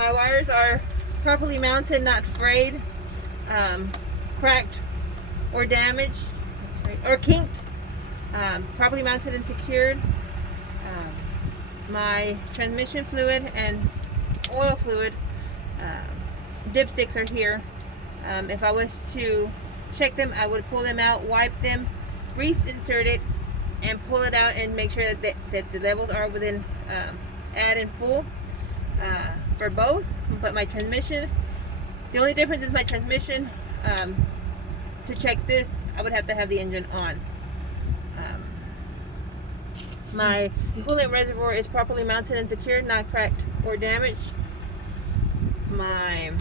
my wires are properly mounted, not frayed, cracked, or damaged, or kinked. Properly mounted and secured. My transmission fluid and oil fluid dipsticks are here. If I was to check them, I would pull them out, wipe them, grease insert it, and pull it out and make sure that the levels are within add and full for both. But my transmission, the only difference is my transmission. To check this, I would have to have the engine on. My coolant reservoir is properly mounted and secured, not cracked or damaged. My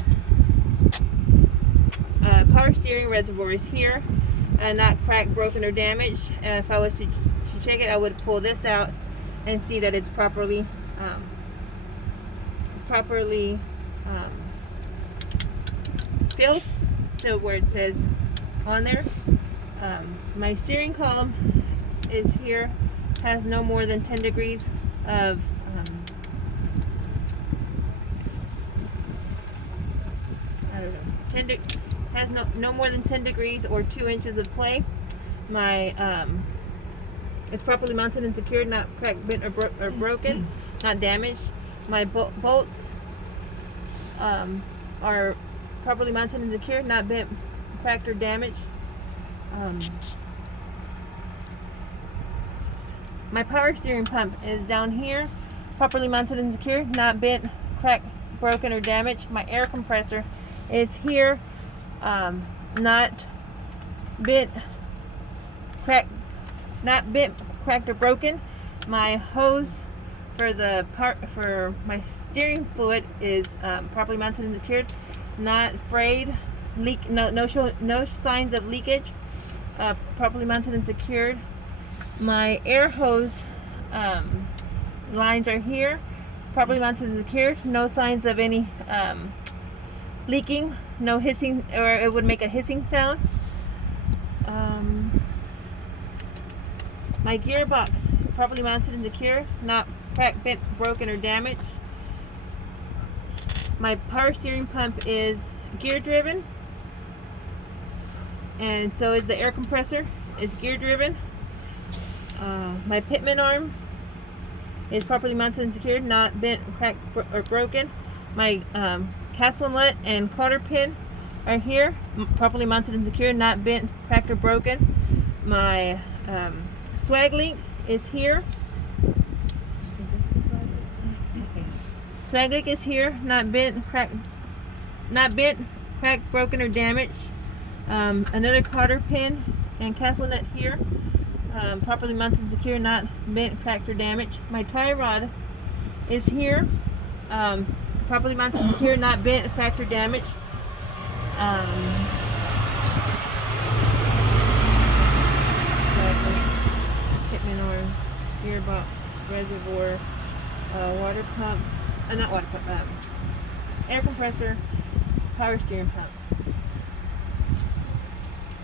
power steering reservoir is here, not cracked, broken, or damaged. If I was to check it, I would pull this out and see that it's properly filled to where it says on there. My steering column is here, has no more than 10 degrees of has no more than 10 degrees or 2 inches of play. My it's properly mounted and secured, not cracked, bent, or broken, not damaged. My bolts are properly mounted and secured, not bent, cracked, or damaged. My power steering pump is down here, properly mounted and secured, not bent, cracked, broken, or damaged. My air compressor is here, not bent, cracked, or broken. My hose for my steering fluid is properly mounted and secured, not frayed, no signs of leakage, properly mounted and secured. My air hose lines are here, properly mounted and secured, no signs of any leaking, no hissing, or it would make a hissing sound. My gearbox, properly mounted and secure, not cracked, bent, broken, or damaged. My power steering pump is gear driven, and so is the air compressor, is gear driven. My pitman arm is properly mounted and secured, not bent, cracked, or broken. My castle nut and cotter pin are here, properly mounted and secured, not bent, cracked, or broken. My swag link is here. Swag link is here, not bent, cracked, broken, or damaged. Another cotter pin and castle nut here, properly mounted and secure, not bent, cracked, or damaged. My tie rod is here, properly mounted and secure, not bent, cracked, or damaged. Pitman arm, gearbox, reservoir, water pump, not water pump, air compressor, power steering pump.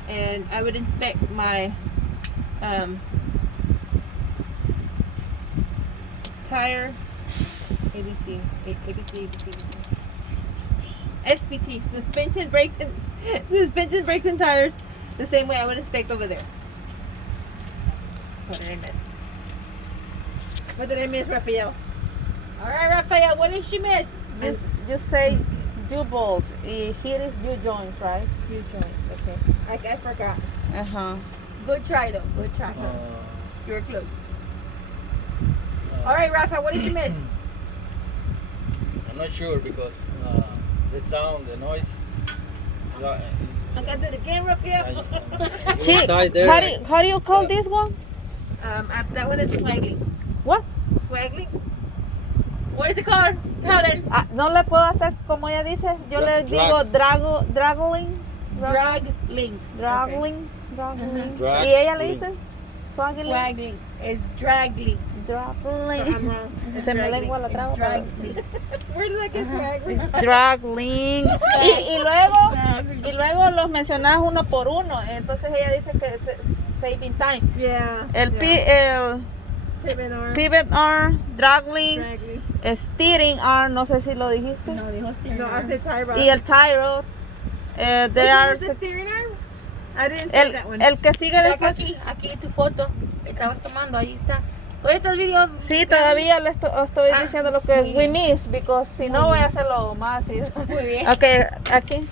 And I would inspect my tire, ABC, SPT, suspension, brakes, and tires, the same way I would inspect over there. What did I miss? What did I miss, Raphael? All right, Raphael, what did she miss? Just say U-balls. Here is U-joints, right? U-joints, okay. I forgot. Good try, though. Good try. You were close. All right, Raphael, what did she miss? I'm not sure because the sound, the noise. I got it again, Raphael. How do you call this one? That one is swaggling. What? Swaggling. What is it called? Helen? No le puedo hacer como ella dice. Yo le digo draggling. Drag link. Draggling. Drag Y ella le link. dice swaggling. Swag is drag link. Draggling. Se me lengua la traba. Drag link. Where did I get swaggling? Draggling. Y luego los mencionas uno por uno. Entonces ella dice que saving time. Yeah. El Pivot arm. pivot arm, draggling, steering arm, no sé si lo dijiste. No, dijo steering No, I arm. said tie rod. Y el tie rod. They Which are one is the steering arm? I didn't see that one. el que sigue Saca después. aquí tu foto. Estabas tomando, ahí está. Todos estos videos. Sí, todavía le estoy Ah, diciendo lo que muy we bien. miss, because si no voy a hacerlo más. Muy bien. Ok, aquí.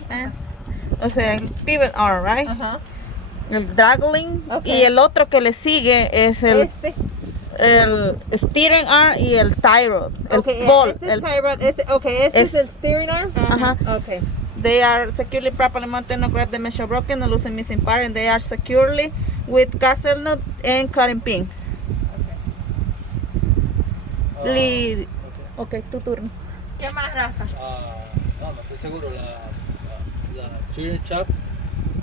O sea, el pivot arm, right? Ajá. El draggling. Ok. Y el otro que le sigue es el steering arm y el tie rod. El Okay, ball. este es el- tie rod. Este es es- el steering arm. Ajá. Okay. They are securely properly mounted, no grab the measure broken, no losing missing part, and they are securely with castle nut and cutting pins. Okay. Ok, tu turno. ¿Qué más, Rafa? No, no estoy seguro. La steering shaft.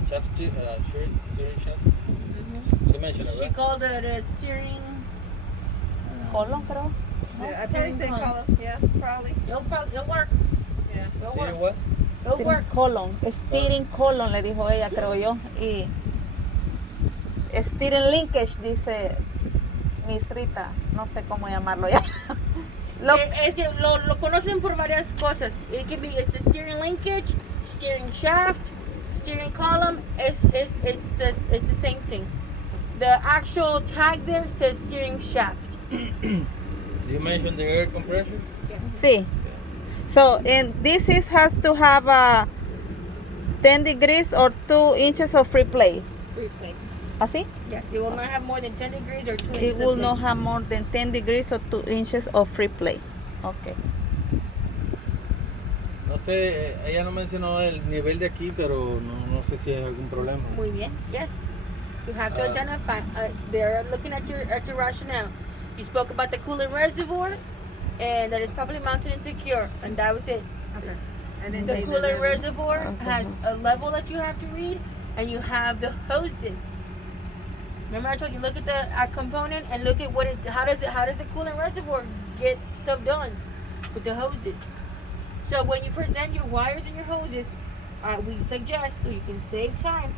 Steering shaft. Se menciona, She ¿verdad? called it a steering. Colon, creo. Yeah, I probably say Steering column. Yeah, probably. It'll work. Yeah. It'll Steering work. what? It'll work. Colon. Steering colon, le dijo ella, creo yo. Y steering linkage, dice Miss Rita. No sé cómo llamarlo ya. Es que lo conocen por varias cosas. It can be it's the steering linkage, steering shaft, steering column. It's the same thing. The actual tag there says steering shaft. You mentioned the air compressor? Sí. So, and this has to have a 10 degrees or 2 inches of free play. Free play. ¿Así? Yes, it will not have more than 10 degrees or 2 It inches. will of not play. have more than 10 degrees or 2 inches of free play. Okay. No sé, ella no mencionó el nivel de aquí, pero no sé si hay algún problema. Muy bien. Yes. You have to identify. They're looking at your rationale. You spoke about the coolant reservoir, and that is properly mounted and secure, and that was it. Okay. And then The they- coolant reservoir Okay. has a level that you have to read, and you have the hoses. Remember, I told you look at the component and look at how does the coolant reservoir get stuff done with the hoses. So when you present your wires and your hoses, we suggest so you can save time.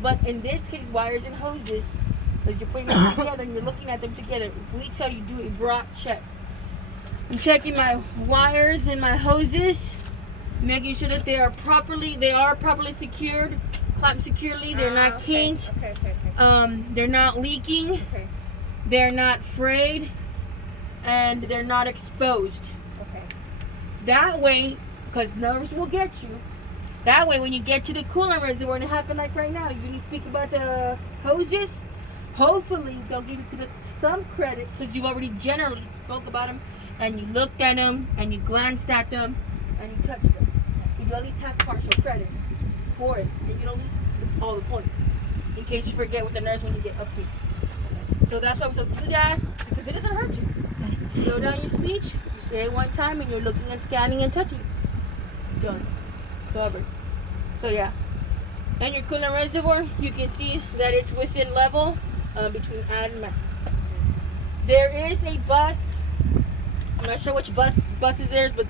But in this case, wires and hoses, because you're putting them together and you're looking at them together, we tell you do a broad check. I'm checking my wires and my hoses, making sure that they are properly secured, clamped securely. They're not okay. kinked. Okay. They're not leaking. Okay. They're not frayed, and they're not exposed. Okay. That way, because nerves will get you. That way, when you get to the coolant reservoir, and it happened like right now, you speak about the hoses. Hopefully, they'll give you some credit because you've already generally spoke about them, and you looked at them, and you glanced at them, and you touched them. So you at least have partial credit for it, and you don't lose all the points in case you forget with the nurse when you get up here. So that's why we said do that because it doesn't hurt you. Slow down your speech. You say it one time, and you're looking and scanning and touching. Done. Covered. So yeah. And your coolant reservoir, you can see that it's within level between add and max. There is a bus. I'm not sure which buses there is, but